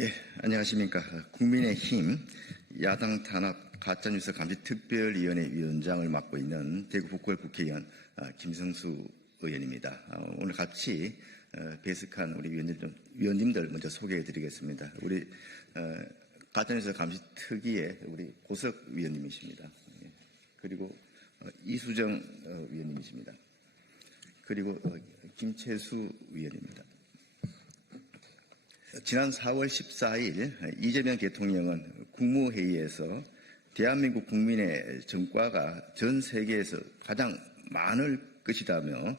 예, 안녕하십니까. 국민의힘 야당 탄압 가짜뉴스 감시 특별위원회 위원장을 맡고 있는 대구 북구의 국회의원 김성수 의원입니다. 오늘 같이 배석한 우리 위원님들 먼저 소개해 드리겠습니다. 우리 가짜뉴스 감시 특위의 우리 고석 위원님이십니다. 그리고 이수정 위원님이십니다. 그리고 김채수 위원입니다. 지난 4월 14일 이재명 대통령은 국무회의에서 대한민국 국민의 전과가 전 세계에서 가장 많을 것이라며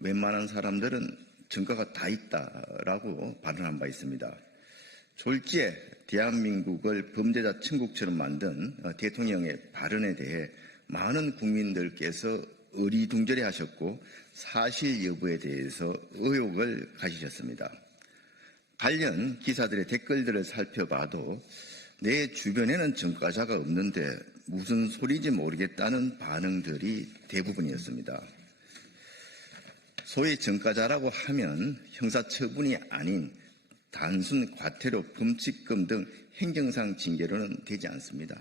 웬만한 사람들은 전과가 다 있다라고 발언한 바 있습니다. 졸지에 대한민국을 범죄자 천국처럼 만든 대통령의 발언에 대해 많은 국민들께서 어리둥절해 하셨고 사실 여부에 대해서 의혹을 가지셨습니다. 관련 기사들의 댓글들을 살펴봐도 내 주변에는 전과자가 없는데 무슨 소리인지 모르겠다는 반응들이 대부분이었습니다. 소위 전과자라고 하면 형사처분이 아닌 단순 과태료, 범칙금 등 행정상 징계로는 되지 않습니다.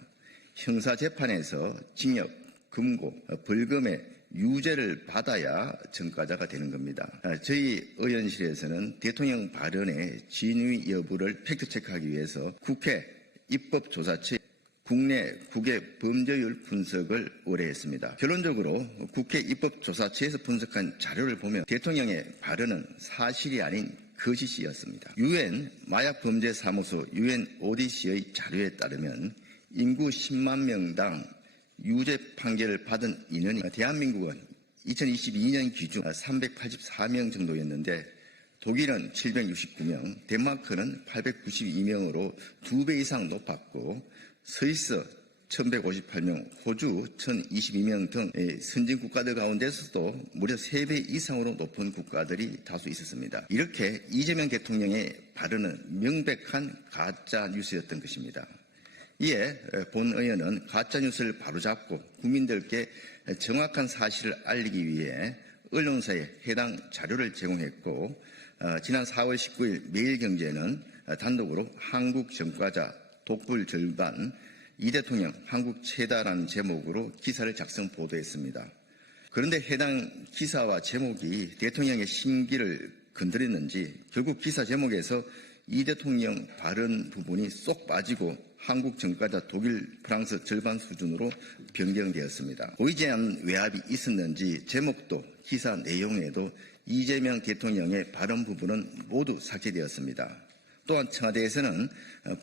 형사재판에서 징역, 금고, 벌금의 유죄를 받아야 전과자가 되는 겁니다. 저희 의원실에서는 대통령 발언의 진위 여부를 팩트체크하기 위해서 국회 입법조사처 국내 국외 범죄율 분석을 의뢰했습니다. 결론적으로 국회 입법조사처에서 분석한 자료를 보면 대통령의 발언은 사실이 아닌 거짓이었습니다. UN 마약범죄사무소 UNODC의 자료에 따르면 인구 10만 명당 유죄 판결을 받은 인원이 대한민국은 2022년 기준 384명 정도였는데 독일은 769명, 덴마크는 892명으로 2배 이상 높았고 스위스 1158명, 호주 1022명 등 선진 국가들 가운데서도 무려 3배 이상으로 높은 국가들이 다수 있었습니다. 이렇게 이재명 대통령의 발언은 명백한 가짜 뉴스였던 것입니다. 이에 본 의원은 가짜뉴스를 바로잡고 국민들께 정확한 사실을 알리기 위해 언론사에 해당 자료를 제공했고 지난 4월 19일 매일경제는 단독으로 한국 전과자 독불 절반 이 대통령 한국 최다라는 제목으로 기사를 작성 보도했습니다. 그런데 해당 기사와 제목이 대통령의 심기를 건드렸는지 결국 기사 제목에서 이 대통령 발언 부분이 쏙 빠지고 한국 전과자 독일, 프랑스 절반 수준으로 변경되었습니다. 보이지 않는 외압이 있었는지 제목도 기사 내용에도 이재명 대통령의 발언 부분은 모두 삭제되었습니다. 또한 청와대에서는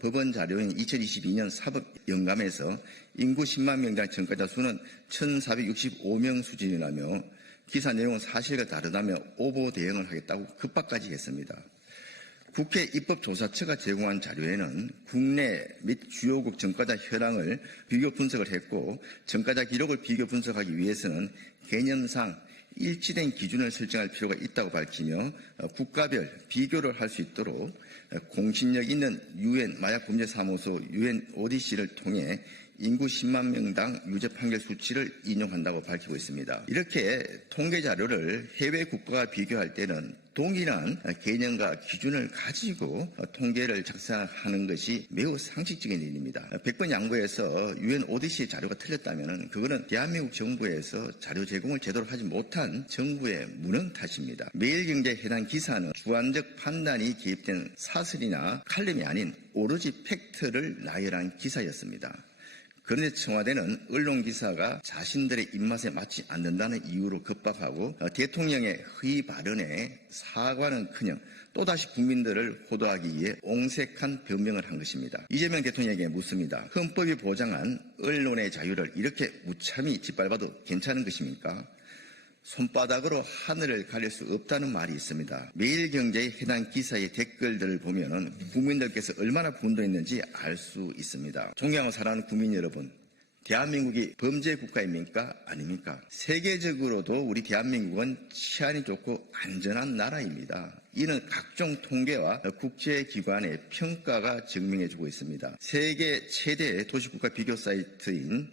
법원 자료인 2022년 사법영감에서 인구 10만 명당 전과자 수는 1,465명 수준이라며 기사 내용은 사실과 다르다며 오보 대응을 하겠다고 급박까지 했습니다. 국회 입법조사처가 제공한 자료에는 국내 및 주요국 전과자 현황을 비교 분석을 했고 전과자 기록을 비교 분석하기 위해서는 개념상 일치된 기준을 설정할 필요가 있다고 밝히며 국가별 비교를 할 수 있도록 공신력 있는 UN 마약범죄사무소 UNODC를 통해 인구 10만 명당 유죄 판결 수치를 인용한다고 밝히고 있습니다. 이렇게 통계 자료를 해외 국가와 비교할 때는 동일한 개념과 기준을 가지고 통계를 작성하는 것이 매우 상식적인 일입니다. 100번 양보해서 UNODC의 자료가 틀렸다면 그거는 대한민국 정부에서 자료 제공을 제대로 하지 못한 정부의 무능 탓입니다. 매일경제 해당 기사는 주관적 판단이 개입된 사설이나 칼럼이 아닌 오로지 팩트를 나열한 기사였습니다. 그런데 청와대는 언론 기사가 자신들의 입맛에 맞지 않는다는 이유로 급박하고 대통령의 허위 발언에 사과는커녕 또다시 국민들을 호도하기 위해 옹색한 변명을 한 것입니다. 이재명 대통령에게 묻습니다. 헌법이 보장한 언론의 자유를 이렇게 무참히 짓밟아도 괜찮은 것입니까? 손바닥으로 하늘을 가릴 수 없다는 말이 있습니다. 매일경제의 해당 기사의 댓글들을 보면 국민들께서 얼마나 분노했는지 알 수 있습니다. 존경하고 사랑하는 국민 여러분, 대한민국이 범죄 국가입니까? 아닙니까? 세계적으로도 우리 대한민국은 치안이 좋고 안전한 나라입니다. 이는 각종 통계와 국제기관의 평가가 증명해주고 있습니다. 세계 최대 도시국가 비교 사이트인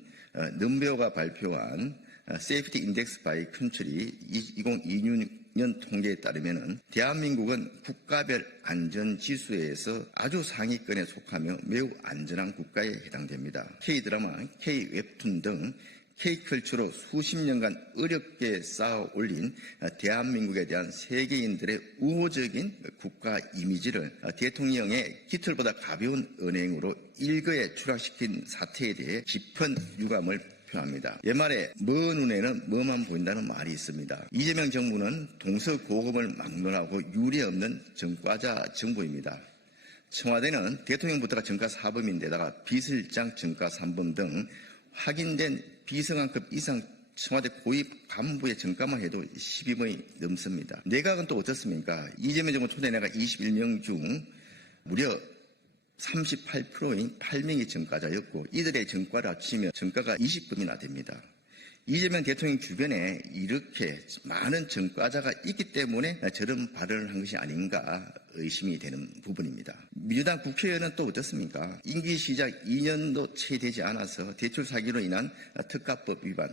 넘베오가 발표한 세이프티 인덱스 바이 컨트리 2026 2020년 통계에 따르면 대한민국은 국가별 안전지수에서 아주 상위권에 속하며 매우 안전한 국가에 해당됩니다. K드라마, K웹툰 등 K컬처로 수십 년간 어렵게 쌓아 올린 대한민국에 대한 세계인들의 우호적인 국가 이미지를 대통령의 깃털보다 가벼운 언행으로 일거에 추락시킨 사태에 대해 깊은 유감을 표합니다. 옛말에 먼 눈에는 뭐만 보인다는 말이 있습니다. 이재명 정부는 동서고금을 막론하고 유례없는 전과자 정부입니다. 청와대는 대통령부터가 전과 4범인데다가 비서실장 전과 3범 등 확인된 비서관급 이상 청와대 고위 간부의 전과만 해도 12범이 넘습니다. 내각은 또 어떻습니까? 이재명 정부 초대내각 21명 중 무려 38%인 8명이 전과자였고 이들의 전과를 합치면 전과가 20범이나 됩니다. 이재명 대통령 주변에 이렇게 많은 전과자가 있기 때문에 저런 발언을 한 것이 아닌가 의심이 되는 부분입니다. 민주당 국회의원은 또 어떻습니까? 임기 시작 2년도 채 되지 않아서 대출 사기로 인한 특가법 위반,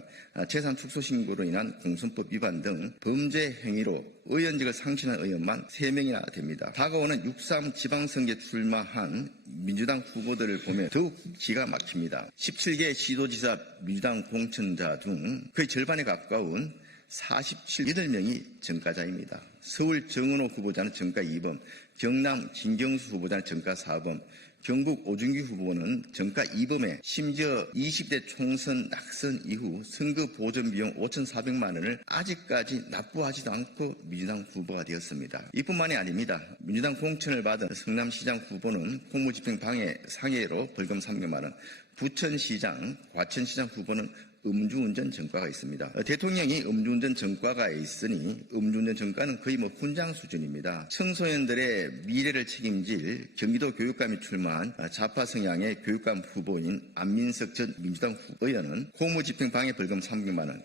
재산 축소 신고로 인한 공선법 위반 등 범죄 행위로 의원직을 상실한 의원만 3명이나 됩니다. 다가오는 6.3 지방선거에 출마한 민주당 후보들을 보면 더욱 기가 막힙니다. 17개 시도지사 민주당 공천자 중 거의 절반에 가까운 8명이 전과자입니다. 서울 정은호 후보자는 전과 2범, 경남 진경수 후보자는 전과 4범, 경북 오준규 후보는 전과 2범에 심지어 20대 총선 낙선 이후 선거 보전 비용 5,400만 원을 아직까지 납부하지도 않고 민주당 후보가 되었습니다. 이뿐만이 아닙니다. 민주당 공천을 받은 성남시장 후보는 공무집행 방해 상해로 벌금 300만 원, 부천시장, 과천시장 후보는 음주운전 전과가 있습니다. 대통령이 음주운전 전과가 있으니 음주운전 전과는 거의 훈장 수준입니다. 청소년들의 미래를 책임질 경기도 교육감이 출마한 좌파 성향의 교육감 후보인 안민석 전 민주당 의원은 공무집행방해 벌금 300만 원,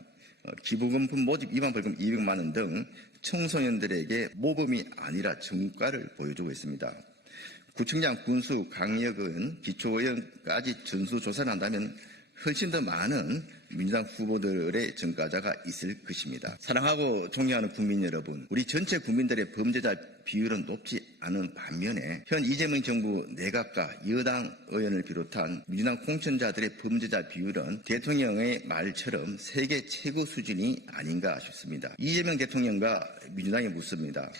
기부금품 모집 위반 벌금 200만 원 등 청소년들에게 모범이 아니라 전과를 보여주고 있습니다. 구청장, 군수, 강력은 기초의원까지 전수조사를 한다면 훨씬 더 많은 민주당 후보들의 전과자가 있을 것입니다. 사랑하고 존경하는 국민 여러분, 우리 전체 국민들의 범죄자 비율은 높지 않은 반면에 현 이재명 정부 내각과 여당 의원을 비롯한 민주당 공천자들의 범죄자 비율은 대통령의 말처럼 세계 최고 수준이 아닌가 싶습니다. 이재명 대통령과 민주당이 묻습니다.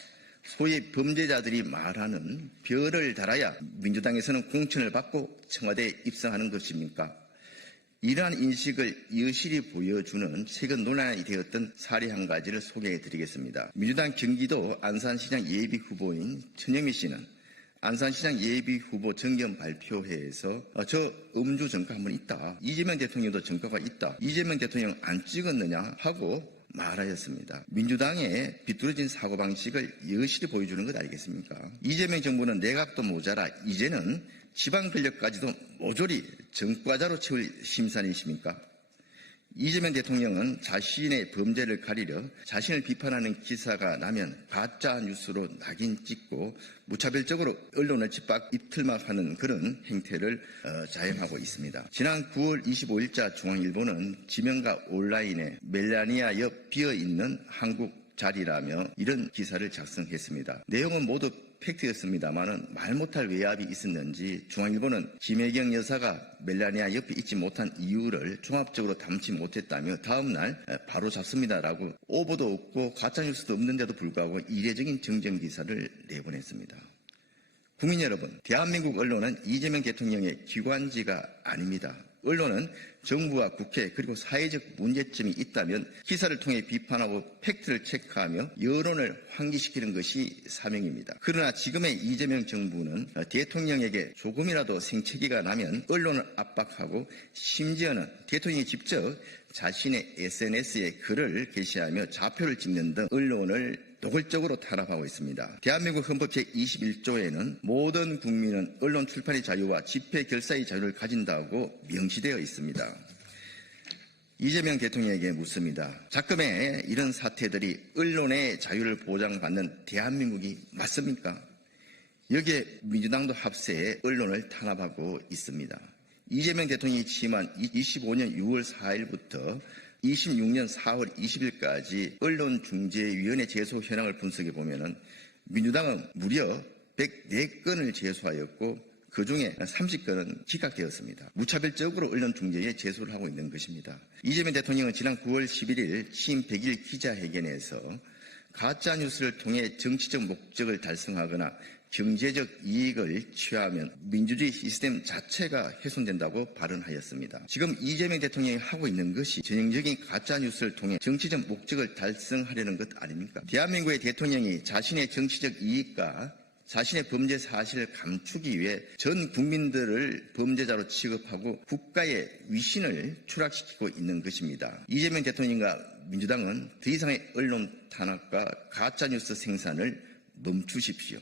소위 범죄자들이 말하는 별을 달아야 민주당에서는 공천을 받고 청와대에 입성하는 것입니까? 이러한 인식을 여실히 보여주는 최근 논란이 되었던 사례 한 가지를 소개해 드리겠습니다. 민주당 경기도 안산시장 예비후보인 천영미 씨는 안산시장 예비후보 정견 발표회에서 저 음주 전과 한 번 있다. 이재명 대통령도 전과가 있다. 이재명 대통령 안 찍었느냐 하고 말하였습니다. 민주당의 비뚤어진 사고방식을 여실히 보여주는 것 아니겠습니까? 이재명 정부는 내각도 모자라 이제는 지방 권력까지도 모조리 전과자로 채울 심산이십니까? 이재명 대통령은 자신의 범죄를 가리려 자신을 비판하는 기사가 나면 가짜 뉴스로 낙인 찍고 무차별적으로 언론을 집박 입틀막하는 그런 행태를 자행하고 있습니다. 지난 9월 25일자 중앙일보는 지명과 온라인에 멜라니아 옆 비어있는 한국 자리라며 이런 기사를 작성했습니다. 내용은 모두 팩트였습니다만 말 못할 외압이 있었는지 중앙일보는 김혜경 여사가 멜라니아 옆에 있지 못한 이유를 종합적으로 담지 못했다며 다음날 바로 잡습니다라고 오보도 없고 가짜뉴스도 없는데도 불구하고 이례적인 정정 기사를 내보냈습니다. 국민 여러분, 대한민국 언론은 이재명 대통령의 기관지가 아닙니다. 언론은 정부와 국회 그리고 사회적 문제점이 있다면 기사를 통해 비판하고 팩트를 체크하며 여론을 환기시키는 것이 사명입니다. 그러나 지금의 이재명 정부는 대통령에게 조금이라도 생채기가 나면 언론을 압박하고 심지어는 대통령이 직접 자신의 SNS에 글을 게시하며 좌표를 찍는 등 언론을 노골적으로 탄압하고 있습니다. 대한민국 헌법 제21조에는 모든 국민은 언론 출판의 자유와 집회 결사의 자유를 가진다고 명시되어 있습니다. 이재명 대통령에게 묻습니다. 자금의 이런 사태들이 언론의 자유를 보장받는 대한민국이 맞습니까? 여기에 민주당도 합세해 언론을 탄압하고 있습니다. 이재명 대통령이 취임한 25년 6월 4일부터 26년 4월 20일까지 언론중재위원회 제소 현황을 분석해 보면은 민주당은 무려 104건을 제소하였고 그중에 30건은 기각되었습니다. 무차별적으로 언론중재에 제소를 하고 있는 것입니다. 이재명 대통령은 지난 9월 11일 취임 100일 기자회견에서 가짜뉴스를 통해 정치적 목적을 달성하거나 경제적 이익을 취하면 민주주의 시스템 자체가 훼손된다고 발언하였습니다. 지금 이재명 대통령이 하고 있는 것이 전형적인 가짜뉴스를 통해 정치적 목적을 달성하려는 것 아닙니까? 대한민국의 대통령이 자신의 정치적 이익과 자신의 범죄 사실을 감추기 위해 전 국민들을 범죄자로 취급하고 국가의 위신을 추락시키고 있는 것입니다. 이재명 대통령과 민주당은 더 이상의 언론 탄압과 가짜뉴스 생산을 멈추십시오.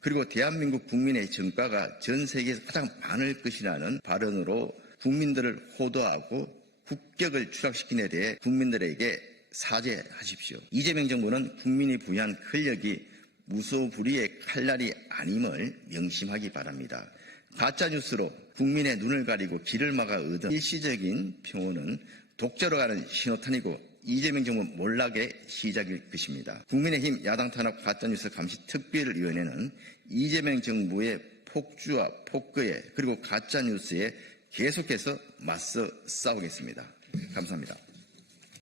그리고 대한민국 국민의 정가가 전 세계에서 가장 많을 것이라는 발언으로 국민들을 호도하고 국격을 추락시킨 데 대해 국민들에게 사죄하십시오. 이재명 정부는 국민이 부여한 권력이 무소불위의 칼날이 아님을 명심하기 바랍니다. 가짜뉴스로 국민의 눈을 가리고 길을 막아 얻은 일시적인 평온은 독재로 가는 신호탄이고 이재명 정부 몰락의 시작일 것입니다. 국민의힘 야당 탄압 가짜뉴스 감시 특별위원회는 이재명 정부의 폭주와 폭거에 그리고 가짜뉴스에 계속해서 맞서 싸우겠습니다. 감사합니다.